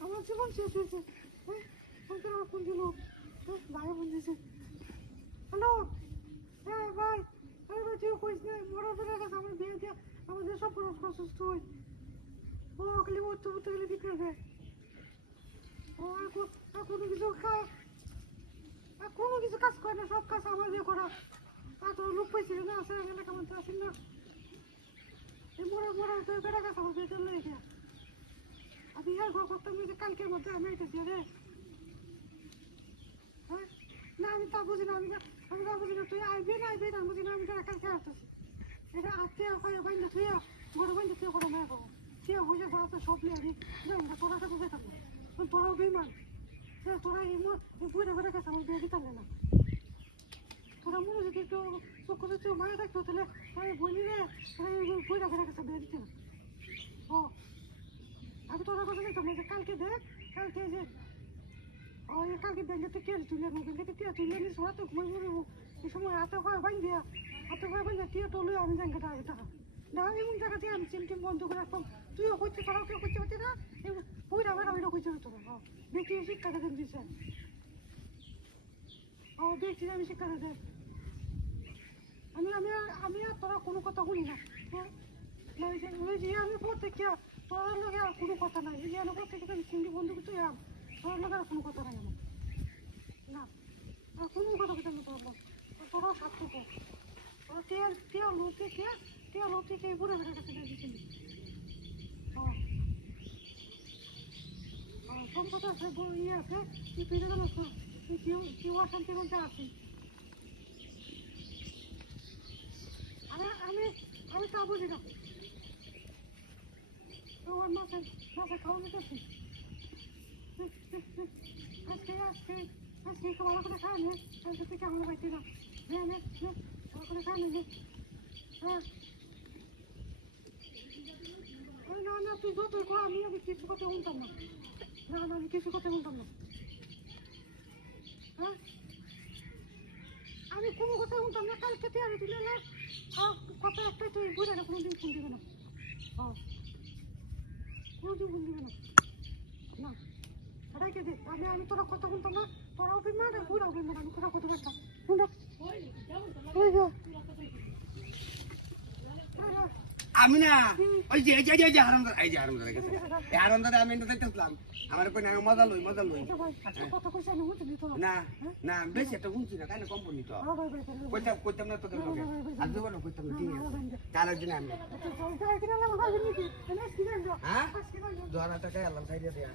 আমার জীবন শেষ হয়েছে হ্যাঁ ফোন দিল ভাই ফোন হ্যালো? হ্যাঁ ভাই। আরে ভাই তুই কইস না মরা বেড়ে গেছে আমার বিয়ে দিয়ে আমাদের সব খরচ সুস্থ হয়। ও খালি উঠতে উঠতে গেলে বিক্রি ও আর কোনো কিছু খায় কোনো কিছু কাজ করে না, সব কাজ আমার দিয়ে করা। আর তোর লোক পাইছিল না আসে এখানে কেমন তো আসেন না? এই মোড়া মোড়া তো বেড়া গাছ আমার বেতন লয়ে গিয়া আমি আর ঘর করতাম যে কালকের মধ্যে আমি আইতেছি রে হ্যাঁ? না, আমি তা বুঝি না, আমি তা- আমি তা বুঝি না, তুই আইবি না আইবি না বুঝি না, আমি তারা কালকে আসতেছি। এটা আত্মীয় হয় বাইন্দা তুই বড় বাইন্দা তুই করে মায়া পাবো তুই বুঝে ধরা তো সব নিয়ে আমি তোরা কাছে যেতাম না তোরাও বেমান তোরা এই বেড়া গেছে আমার বিয়ে দিতাম না। তোরা মনে যদি একটু করে চোখ মারা থাকতো, তাহলে আমি বলি রে বেড়া গেছে বিয়ে দিতে না ও আমি তোরা কথা না যে কালকে দেখ কালকে যে ও, এই কালকে ব্যাংকে থেকে টিয়া তুলে নি ব্যাংকে টিয়া তুলে নি সোয়া তো ঘুমাই মরবো এই সময় হাতে হয় বান দিয়া হাতে হয় বান দিয়া টিয়া টলে আমি ব্যাংকে টাকা টাকা। না এমন জায়গা থেকে আমি চিমটিম বন্ধ করে রাখতাম। তুইও করতে তোরাও কেউ করতে পারতি না। বেড়া ওইটা করতে পারতো না দেখি শিক্ষাটা দেন দিছে ও দেখছি আমি শিক্ষাটা দেয় আমি আমি আমি আর তোরা কোনো কথা শুনি না ওই যে- আমি পড়তে কি তোর আর কোনো কথা নাই এই আমি পড়তে গেলে চিংড়ি বন্ধু তোর কোনো কথা নাই আমার না আর কোনো কথা কথা আমি তোর লগে। তোরাও স্বার্থ কর তোরা টিয়ার টিয়ার লোকে কে টিয়ার লোকে কে বুড়ে বেড়ে গেছে দিয়েছিলি সম্পদ আছে ইয়ে আছে গেল তুই কেউ অশান্তির মধ্যে আছিস আমি আমি আমি তা বুঝি না তো ওর মাসে মাসে খাওয়া নিতেছি আজকে আজকে আজকে একটু ভালো করে খাওয়া নে আজকে তুই কেমন পাইছি না নে নে ভালো করে খাওয়া নে নে হ্যাঁ না না তুই যতই কর আমি আমি কিছু কথা শুনতাম না না না আমি কিছু কথা শুনতাম না। হ্যাঁ? আমি কোনো কথা শুনতাম না কালকে আমি দিলে না আর কথা একটাই তুই বুঝে না কোনোদিন ফোন দিবে না। হ্যাঁ কোনোদিন ফোন দিবে না। না রেখে দে আমি আমি তোরা কথা শুনতাম না তোরাও বিমান আর বুড়াও বিমান আমি তোরা কথা বলতাম। শুন ওই যা আমি না ওই যে যে যে হারামদার এই যে হারামদার গেছে। এই হারামদারে আমি এটা দেখতেছিলাম। আমার কই না মজা লই মজা লই। না না বেশ বেশি একটা শুনছি না কেন কোম্পানি তো? হ্যাঁ কইতাম কইতাম না তোকে লোকে আর দেবো না কইতাম ঠিক আছে। তার একদিন আমি হ্যাঁ? কি হাজার টাকা এলাম সাইডে দিয়া।